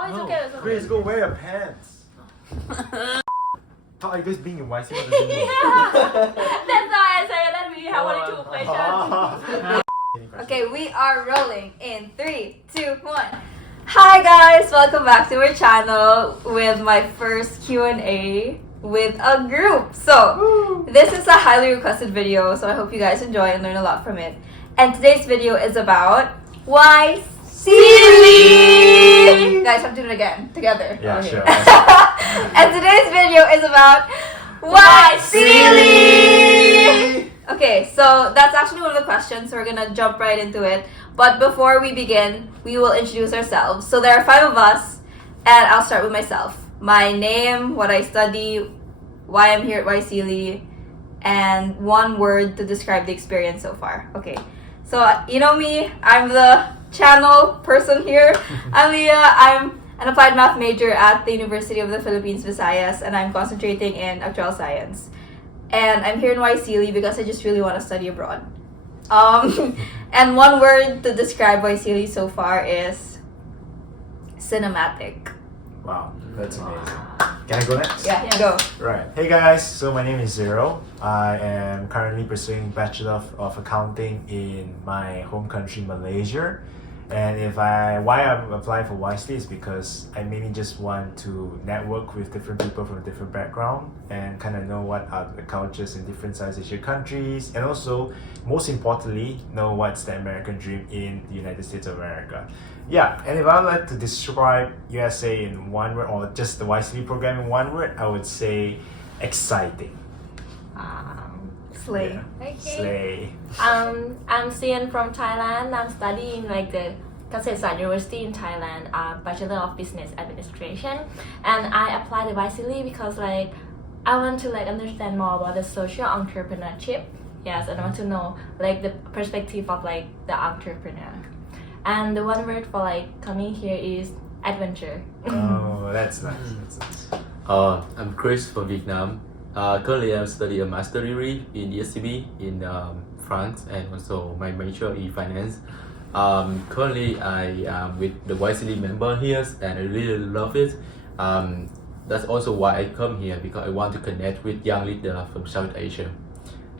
Oh, it's okay. It's okay. Chris, go wear your pants. How are you guys being in YC? What does it mean? That's why I said that we have only 2 questions. Okay, we are rolling in 3, 2, 1. Hi guys, welcome back to our channel with my first Q&A with a group. So, this is a highly requested video, so I hope you guys enjoy and learn a lot from it. And today's video is about YSEALI! Guys, have to do it again, together. Yeah, sure. And today's video is about YSEALI! Okay, so that's actually one of the questions, so we're gonna jump right into it. But before we begin, we will introduce ourselves. So there are 5 of us, and I'll start with myself. My name, what I study, why I'm here at YSEALI, and one word to describe the experience so far. Okay, so you know me, I'm the channel person here. I'm Leah, I'm an applied math major at the University of the Philippines, Visayas, and I'm concentrating in actuarial science. And I'm here in YSEALI because I just really want to study abroad. And one word to describe YSEALI so far is cinematic. Wow, that's amazing. Can I go next? Yeah, go. Right. Hey guys, so my name is Zero. I am currently pursuing Bachelor of Accounting in my home country, Malaysia. And why I'm applying for YSEALI is because I mainly just want to network with different people from different background and kind of know what are the cultures in different Southeast Asian countries, and also, most importantly, know what's the American dream in the United States of America. Yeah, and if I would like to describe USA in one word, or just the YSEALI program in one word, I would say exciting. Slay. Yeah. Okay. Slay. I'm Sian from Thailand. I'm studying like the Kasetsart University in Thailand, Bachelor of Business Administration, and I applied to YSEALI because like I want to like understand more about the social entrepreneurship. Yes, and I want to know like the perspective of like the entrepreneur. And the one word for like coming here is adventure. Oh, that's nice. That's nice. I'm Chris from Vietnam. Currently, I'm studying a master degree in ESCB in France, and also my major in finance. Currently, I am with the YSEALI member here, and I really love it. That's also why I come here, because I want to connect with young leaders from South Asia.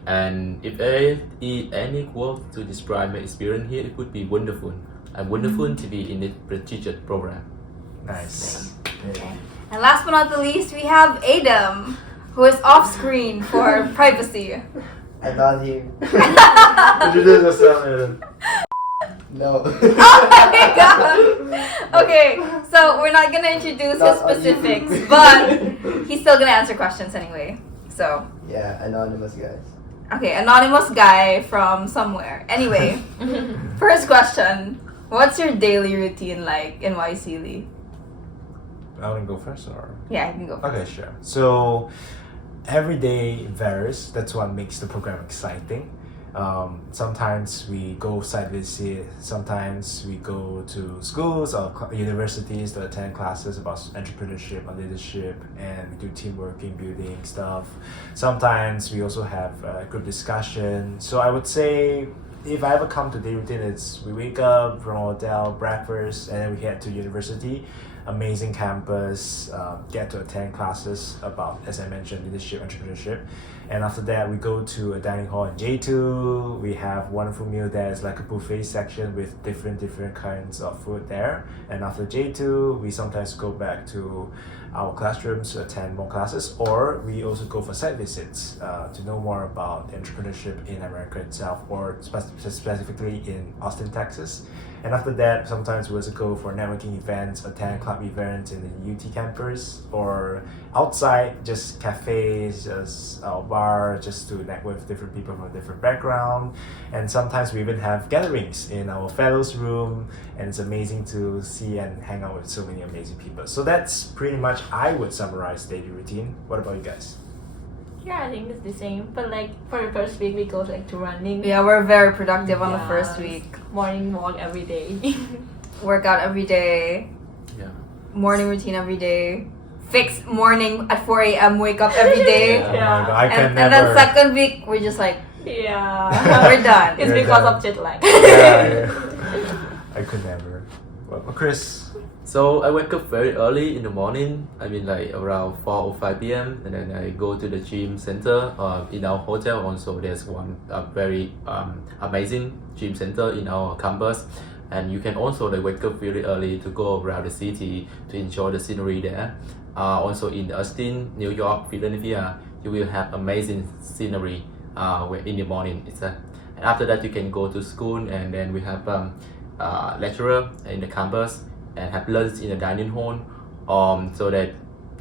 And if I need any quote to describe my experience here, it would be wonderful. I'm wonderful to be in this prestigious program. Nice. Okay. And last but not the least, we have Adam, who is off screen for privacy. I'm not here. Introduce yourself, Aaron. No. Oh my god! Okay, so we're not gonna introduce his specifics, but he's still gonna answer questions anyway. So, Yeah, anonymous guys. okay, anonymous guy from somewhere. Anyway, first question. What's your daily routine like in YSEALI? I want to go first, or? Yeah, you can go. Okay, sure. So every day varies. That's what makes the program exciting. Sometimes we go site visit. Sometimes we go to schools or universities to attend classes about entrepreneurship and leadership, and we do teamwork, team building stuff. Sometimes we also have group discussion. So I would say, if I ever come to daily routine, it's we wake up from hotel, breakfast, and then we head to university. Amazing campus, get to attend classes about, as I mentioned, leadership, entrepreneurship. And after that, we go to a dining hall in J2. We have wonderful meal there. It's like a buffet section with different kinds of food there. And after J2, we sometimes go back to our classrooms to attend more classes, or we also go for site visits to know more about entrepreneurship in America itself, or specifically in Austin, Texas. And after that, sometimes we also go for networking events, attend club events in the UT campus, or outside, just cafes, just our bar, just to network with different people from a different background. And sometimes we even have gatherings in our fellows room, and it's amazing to see and hang out with so many amazing people. So that's pretty much, I would summarize daily routine. What about you guys? Yeah, I think it's the same. But like for the first week, we go like to running. Yeah, we're very productive on the first Yes. week. Morning walk every day. Workout every day. Yeah. Morning routine every day. Fixed morning at 4 a.m. wake up every day. Oh my Yeah. God, I can And never. then second week, we're just like, Yeah. we're done. It's You're because done. of jet lag. Yeah. I could never. Well, Chris. So I wake up very early in the morning. I mean like around 4 or 5 p.m. and then I go to the gym center. In our hotel also there's one very amazing gym center in our campus, and you can also like wake up really early to go around the city to enjoy the scenery there. Also in Austin, New York, Philadelphia, you will have amazing scenery in the morning. And after that you can go to school, and then we have lecturer in the campus and have lunch in the dining hall, so that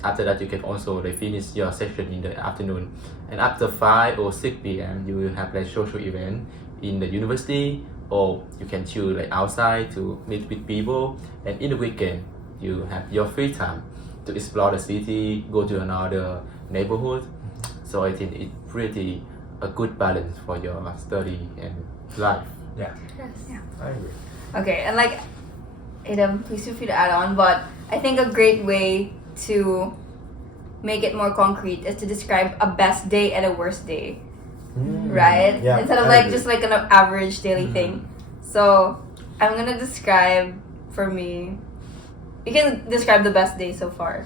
after that you can also like finish your session in the afternoon. And after 5 or 6 p.m. you will have like social event in the university, or you can chill like outside to meet with people. And in the weekend you have your free time to explore the city, go to another neighborhood. So I think it's pretty a good balance for your study and life. Yeah. Yes. Yeah. I agree. Okay, and like, Adam, please feel free to add on, but I think a great way to make it more concrete is to describe a best day and a worst day, right? Yeah, Instead of I like agree. just like an average daily thing. So I'm gonna describe for me. You can describe the best day so far.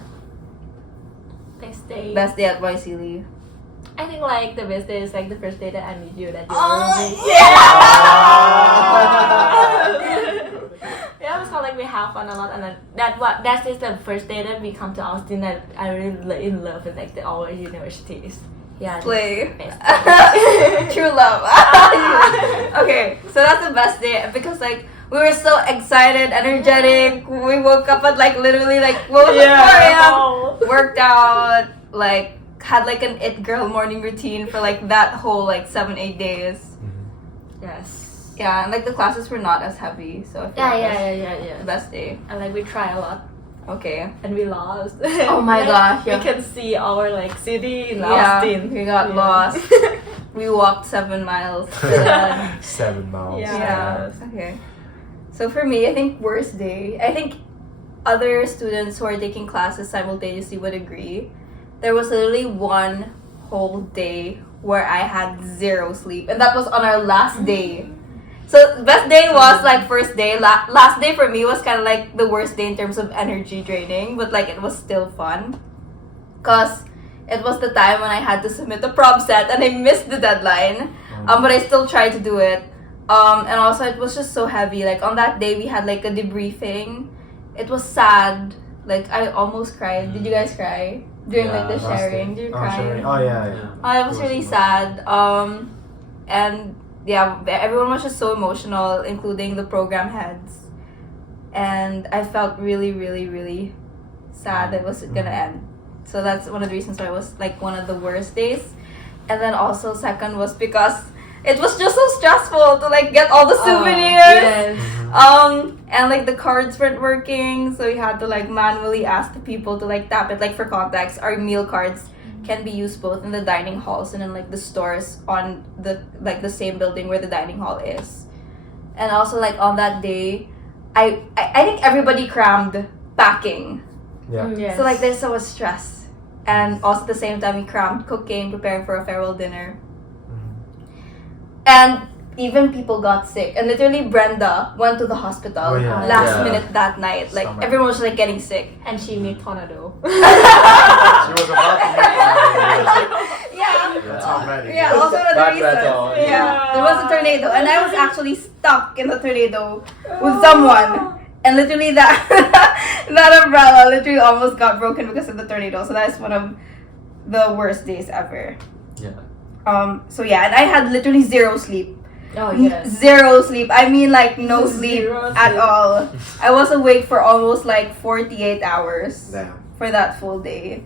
Best day. Best day at YSEALI. I think like the best day is like the first day that I meet you, that you yeah, it was kind of like we have fun a lot, and then that is the first day that we come to Austin that I really in love with like our universities. Yeah, this Play. is the best day. True love. Okay, so that's the best day because like we were so excited, energetic. We woke up at like literally like what was it, 4 a.m. Worked out, like had like an it girl morning routine for like that whole like 7-8 days. Yes. Yeah, and like the classes were not as heavy, so I feel like that's Yeah. the best day. And like we try a lot, Okay. and we lost. Oh my gosh, yeah. We can see our like city in Yeah, Austin. we got lost. We walked 7 miles. 7 miles. Yeah. Okay. So for me, I think worst day. I think other students who are taking classes simultaneously would agree. There was literally one whole day where I had 0 sleep, and that was on our last day. So best day was like first day. Last day for me was kind of like the worst day in terms of energy draining, but like it was still fun, cause it was the time when I had to submit the prom set and I missed the deadline. But I still tried to do it. And also it was just so heavy. Like on that day we had like a debriefing. It was sad. Like I almost cried. Did you guys cry during like the Last sharing? day. Did you Oh, cry? sharing. Oh yeah. It was really sad. And yeah, everyone was just so emotional, including the program heads. And I felt really, really, really sad that it was gonna end. So that's one of the reasons why it was like one of the worst days. And then also second was because it was just so stressful to like get all the souvenirs. And like the cards weren't working, so we had to like manually ask the people to like tap it. Like for context, our meal cards can be used both in the dining halls and in like the stores on the like the same building where the dining hall is. And also like on that day, I think everybody crammed packing. Yeah. Yes. So like there's so much stress. And also at the same time we crammed cooking, preparing for a farewell dinner. And even people got sick. And literally Brenda went to the hospital Oh, yeah. last Yeah. minute that night. Like Stomach. everyone was like getting sick. And she made tornado. She was about to Yeah. That's already. Yeah, also another Bad reason. weather. Yeah, there was a tornado, and I was actually stuck in the tornado with someone, and literally that that umbrella literally almost got broken because of the tornado. So that's one of the worst days ever. Yeah. So yeah, and I had literally 0 sleep. Oh yes. 0 sleep. I mean like no sleep Zero at sleep. all. I was awake for almost like 48 hours Damn. for that full day.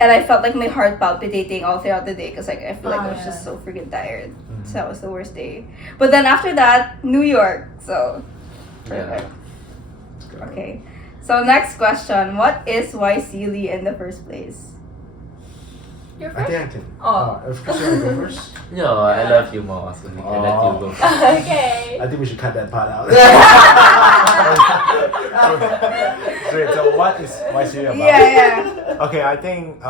And I felt like my heart palpitating all throughout the day because like I feel like I was just so freaking tired. So that was the worst day. But then after that, New York. So perfect. Okay. So next question. What is YSEALI in the first place? You're I first. think I can. Oh. If Chris, you want to go first? No, I love you more, so I can let you go. Okay. I think we should cut that part out. Great. So what is YSEALI about? Yeah. Okay, I think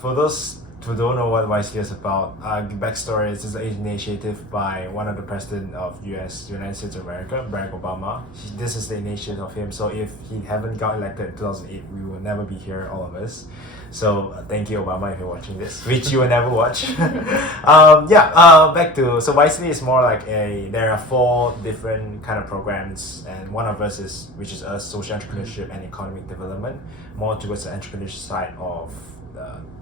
for those who don't know what YSEALI is about, the backstory is this is an initiative by one of the president of United States of America, Barack Obama. This is the initiative of him. So if he haven't got elected in 2008, we will never be here, all of us. So thank you, Obama, if you're watching this, which you will never watch. Back to, so YSEALI is more like there are 4 different kind of programs, and one of us is, which is us, social entrepreneurship and economic development, more towards the entrepreneurship side of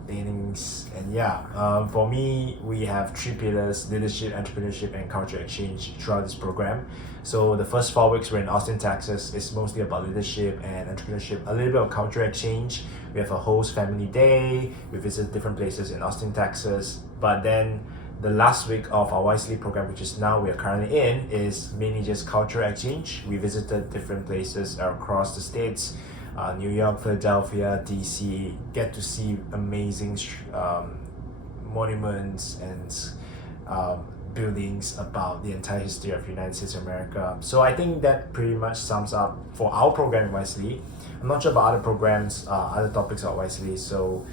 things. And for me, we have 3 pillars: leadership, entrepreneurship, and culture exchange throughout this program. So the first 4 weeks we're in Austin, Texas. It's mostly about leadership and entrepreneurship, a little bit of culture exchange. We have a host family day. We visit different places in Austin, Texas. But then the last week of our YSEALI program, which is now we are currently in, is mainly just culture exchange. We visited different places across the states, New York, Philadelphia, DC, get to see amazing monuments and buildings about the entire history of United States of America. So I think that pretty much sums up for our program at YSEALI. I'm not sure about other programs, other topics at YSEALI. So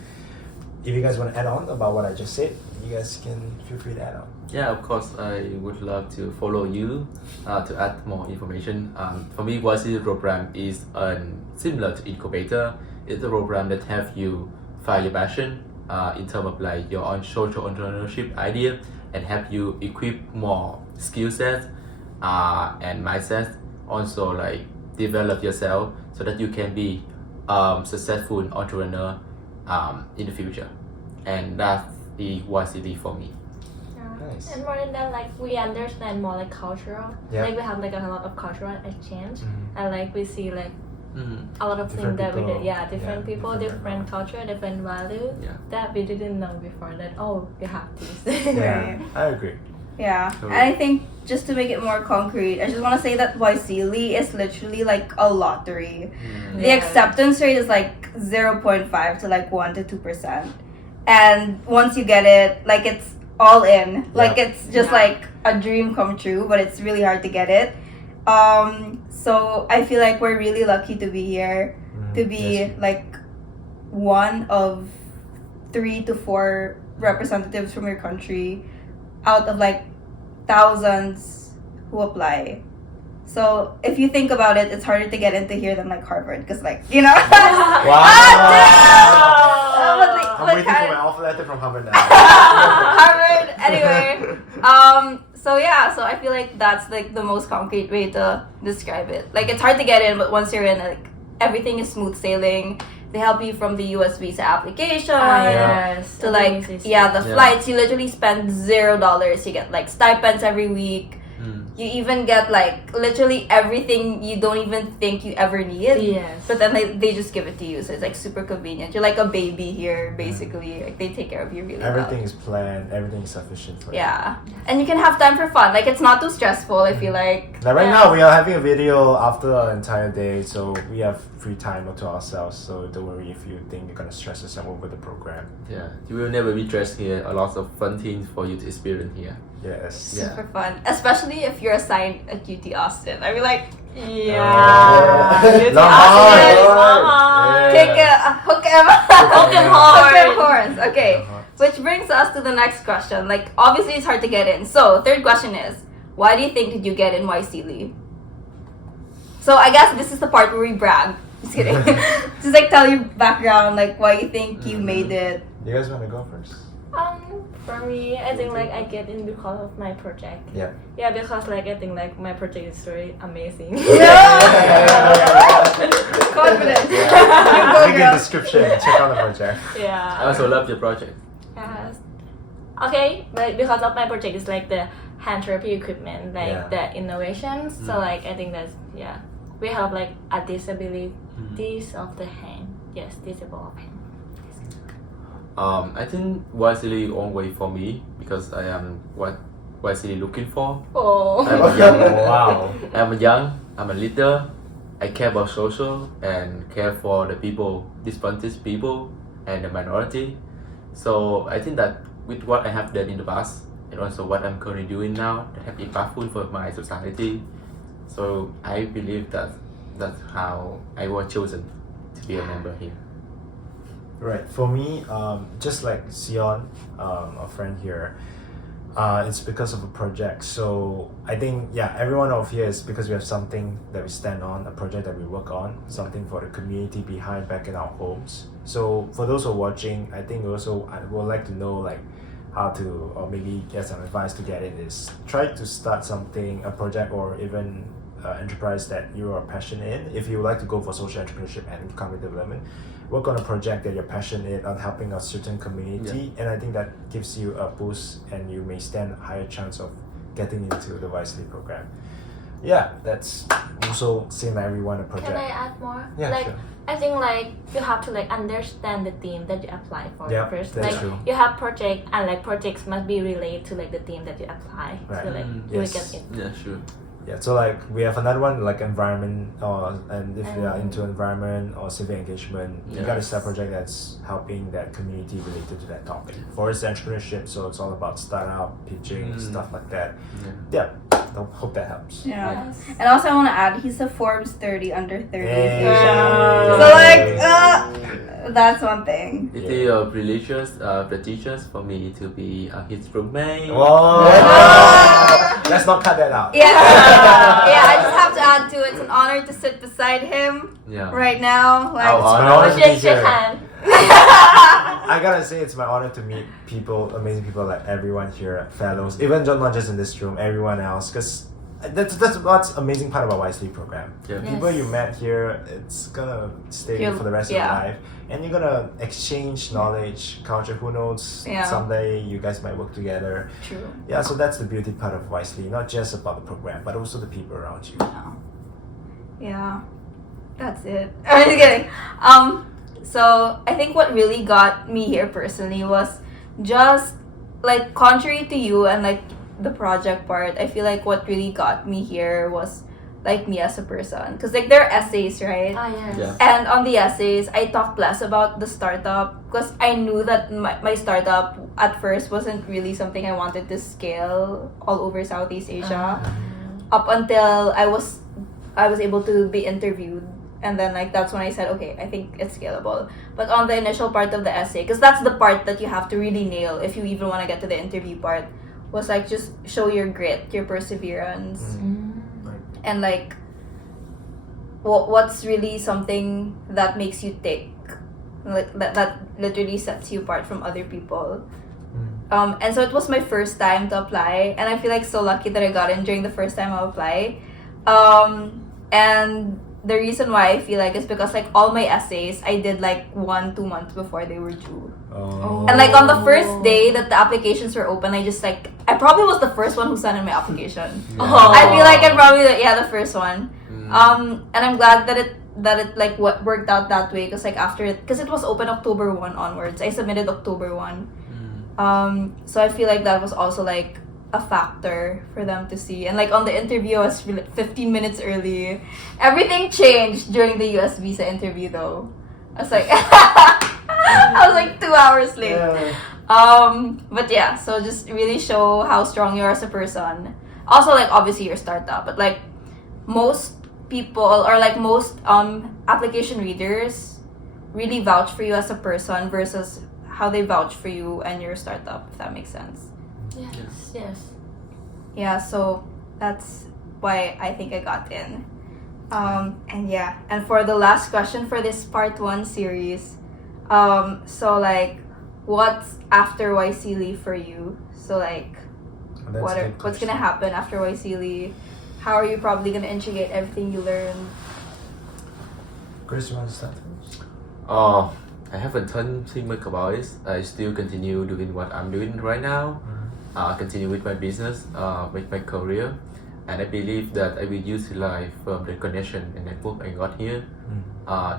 if you guys want to add on about what I just said, you guys can feel free to add on. Yeah, of course, I would love to follow you to add more information. For me, YSEALI program is similar to incubator. It's a program that have you find your passion in terms of like your own social entrepreneurship idea, and help you equip more skill sets and mindset. Also like develop yourself so that you can be successful entrepreneur in the future. And that's the YSEALI for me. Nice. And more than that, like we understand more like cultural. Yeah. Like we have like a lot of cultural exchange, and like we see like Mhm. a lot of Different things that we people. did. Yeah, different Yeah, people, different different culture, different value Yeah. that we didn't know before. That you have this. Yeah, I agree. Yeah, So- and I think just to make it more concrete, I just want to say that YSEALI is literally like a lottery. The Yeah. acceptance rate is like 0.5 to like 1 to 2%, and once you get it, like it's all in. Like Yeah. it's just Yeah. like a dream come true, but it's really hard to get it. So I feel like we're really lucky to be here, to be Yes. like one of 3 to 4 representatives from your country out of like thousands who apply. So if you think about it, it's harder to get into here than like Harvard, because like, you know. Wow. I'm waiting for my offer letter from Harvard now. Harvard. Anyway, so yeah, so I feel like that's like the most concrete way to describe it. Like it's hard to get in, but once you're in, like everything is smooth sailing. They help you from the US visa application Yes. to like the Yeah. flights. You literally spend $0. You get like stipends every week. You even get like literally everything you don't even think you ever need. Yes. But then they just give it to you, so it's like super convenient. You're like a baby here, basically. Like they take care of you really Everything well. is planned, everything is sufficient for you. Yeah, and you can have time for fun. Like it's not too stressful. I feel like. Like right now, we are having a video after an entire day, so we have free time to ourselves. So don't worry if you think you're gonna stress yourself over the program. Yeah, you will never be stressed here. A lot of fun things for you to experience here. Yes. Yeah. Super fun, especially if you're assigned at UT Austin. I mean, like, Yeah. Yeah. UT Long Austin. Horn. Uh-huh. take a hook 'em, Hook 'em hook 'em horn. horns. Okay, Uh-huh. which brings us to the next question. Like, obviously, it's hard to get in. So, third question is, why do you think did you get in YSEALI? So, I guess this is the part where we brag. Just kidding. Just like tell your background, like why you think you made it. You guys want to go first? For me, I think like I get in because of my project. Yeah. Yeah, because like I think like my project is really amazing. Confidence. Yeah. You go, Link in girl. description. Check out the project. I Yeah. also love your project. Yes. Okay, but because of my project is like the hand therapy equipment, like Yeah. the innovations. So like I think that's we have like a disabilities of the hand. Yes, disable of hand. I think YSEALI one way for me because I am what YSEALI looking for. Oh. I'm a young, Wow. I'm a leader. I care about social and care for the people, disadvantaged people and the minority. So I think that with what I have done in the past and also what I'm currently doing now, that have impactful for my society. So I believe that that's how I was chosen to be a member here. Right. For me, just like Sion, a friend here, it's because of a project. So I think, yeah, everyone over here is because we have something that we stand on, a project that we work on, something for the community behind back in our homes. So for those who are watching, I think also I would like to know like how to, or maybe get some advice to get it is try to start something, a project or even enterprise that you are passionate in. If you would like to go for social entrepreneurship and economic development, work on a project that you're passionate on helping a certain community, and I think that gives you a boost and you may stand a higher chance of getting into the YSEALI program. Yeah, that's also same like everyone a project. Can I add more? Yeah, like sure. I think like you have to like understand the theme that you apply for Yeah, first. that's Like true. you have project and like projects must be related to like the theme that you apply. Right. So like Mm, you will yes. get it. Yeah, sure. Yeah, so like we have another one like environment, and if you are And- into environment or civic engagement, you got to Yes. start a project that's helping that community related to that topic. For us, entrepreneurship, so it's all about startup, pitching, Mm. stuff like that. Yeah. Yeah, hope that helps. Yeah. Yes. And also, I want to add, he's a Forbes 30 under 30. Hey. So like, that's one thing. If Yeah. they are religious, the teachers for me to be his roommate. Whoa! Let's not cut that out. Yeah, yeah. I just have to add to it. It's an honor to sit beside him Yeah. right now. Like, Our It's my honor. honor to Shake be here. hand. I gotta say, it's my honor to meet people, amazing people like everyone here, fellows, even not just in this room, everyone else, because that's what's amazing part about YSEALI program. Yeah. Yeah. People Yes. you met here, it's gonna stay You'll- for the rest yeah. of your life, and you're gonna exchange knowledge, culture. Who knows? Yeah. Someday you guys might work together. true. Yeah, so that's the beauty part of YSEALI, not just about the program, but also the people around you. Yeah, that's it. I'm just kidding. So I think what really got me here personally was just like contrary to you and like the project part. I feel like what really got me here was like me as a person, because like there are essays, right? Ah yes. Yeah. And on the essays, I talked less about the startup because I knew that my startup at first wasn't really something I wanted to scale all over Southeast Asia. Up until I was able to be interviewed, and then like that's when I said, okay, I think it's scalable. But on the initial part of the essay, because that's the part that you have to really nail if you even want to get to the interview part, was like just show your grit, your perseverance, and like what's really something that makes you tick, like that literally sets you apart from other people. And so it was my first time to apply, and I feel like so lucky that I got in during the first time I apply. And the reason why I feel like is because like all my essays I did like 1-2 months before they were due. Oh. And like on the first day that the applications were open, I probably was the first one who sent in my application. Oh. I feel like I'm probably the first one. Mm. And I'm glad that it like what worked out that way, because like because it was open October 1 onwards. I submitted October 1. So I feel like that was also like a factor for them to see. And like on the interview, I was 15 minutes early. Everything changed during the US visa interview though. I was like I was like 2 hours late. Yeah. But yeah, so just really show how strong you are as a person. Also like obviously your startup, but like most people or like most application readers really vouch for you as a person versus how they vouch for you and your startup, if that makes sense. Yes. Yes. Yeah, so that's why I think I got in. And yeah, and for the last question for this part 1 series, so like what's after YSEALI for you? So like That's a good what's question. gonna happen after YSEALI? How are you probably gonna integrate everything you learned? Chris, you want to start first? I haven't think much about it. I still continue doing what I'm doing right now. Continue with my business, with my career, and I believe that I will utilize from the connection and network I got here.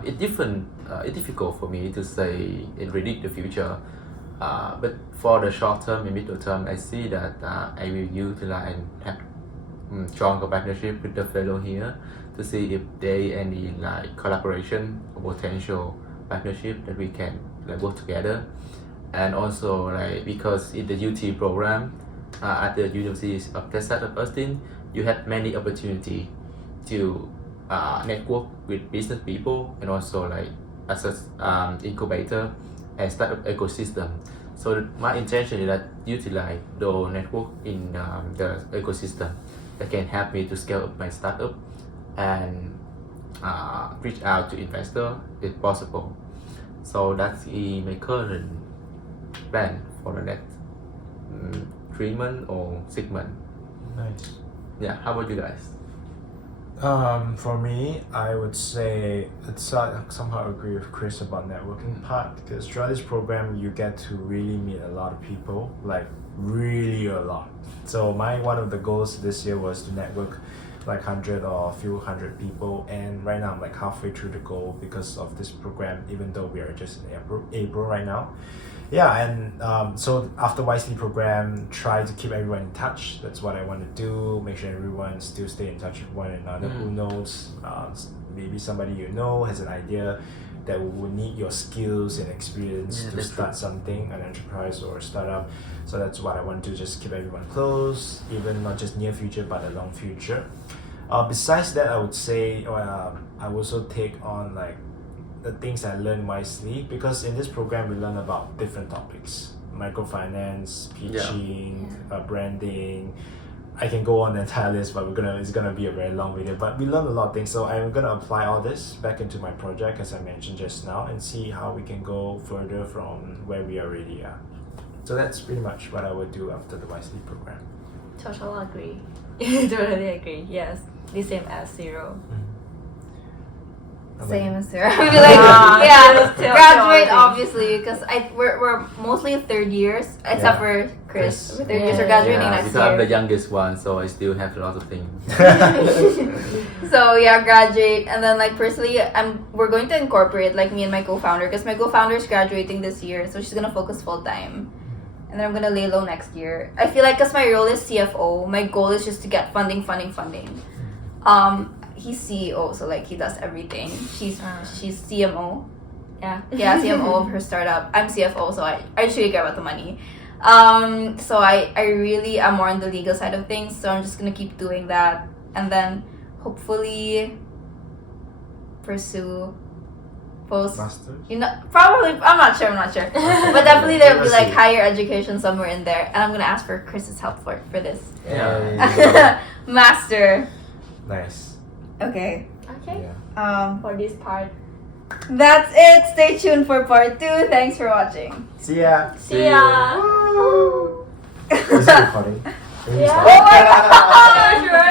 It's difficult for me to say and predict the future, but for the short term and middle term, I see that I will utilize and have stronger partnership with the fellow here to see if they any like collaboration or potential partnership that we can like work together. And also like because in the UT program at the University of Texas at Austin, you have many opportunity to network with business people and also like as an incubator and startup ecosystem. So my intention is that utilize the network in the ecosystem that can help me to scale up my startup and reach out to investor if possible. So that's my current plan for the next 3 months or 6 months. Nice. Yeah, how about you guys? For me, I would say it's somehow agree with Chris about networking part, because throughout this program you get to really meet a lot of people, like really a lot. So one of the goals this year was to network like 100 or a few hundred people, and right now I'm like halfway through the goal because of this program, even though we are just in April right now. Yeah, and so after YSEALI program, try to keep everyone in touch. That's what I want to do. Make sure everyone still stay in touch with one another. Who knows? Maybe somebody you know has an idea that will need your skills and experience to start something, an enterprise or a startup. So that's what I want to just keep everyone close, even not just near future but a long future. Besides that, I would say I also take on like the things I learned wisely, because in this program we learn about different topics: microfinance, pitching, branding. I can go on the entire list, but it's gonna be a very long video. But we learned a lot of things, so I'm gonna apply all this back into my project, as I mentioned just now, and see how we can go further from where we already are. So that's pretty much what I would do after the YSEALI program. Totally agree. Totally agree. Yes, the same as Zero. Same as Sarah. I feel like, yeah, still graduate still obviously, because we're mostly third years, except for Chris. We're third years, we're graduating next because I'm the year. youngest one, so I still have a lot of things. So yeah, graduate, and then like personally, we're going to incorporate like me and my co-founder, because my co-founder is graduating this year, so she's gonna focus full time, and then I'm gonna lay low next year. I feel like because my role is CFO, my goal is just to get funding. He's CEO, so like he does everything. She's CMO. Yeah. Yeah, CMO of her startup. I'm CFO, so I just really care about the money. So I really am more on the legal side of things, so I'm just gonna keep doing that, and then hopefully pursue Masters? probably, I'm not sure, but definitely there will be like higher education somewhere in there, and I'm gonna ask for Chris's help for this. Yeah. Master. Nice. Okay. Okay. Yeah. For this part. That's it. Stay tuned for part 2. Thanks for watching. See ya. See ya. Is it recording? Yeah. Oh my god!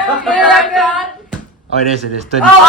Oh my god. Oh, it is. 20. Oh,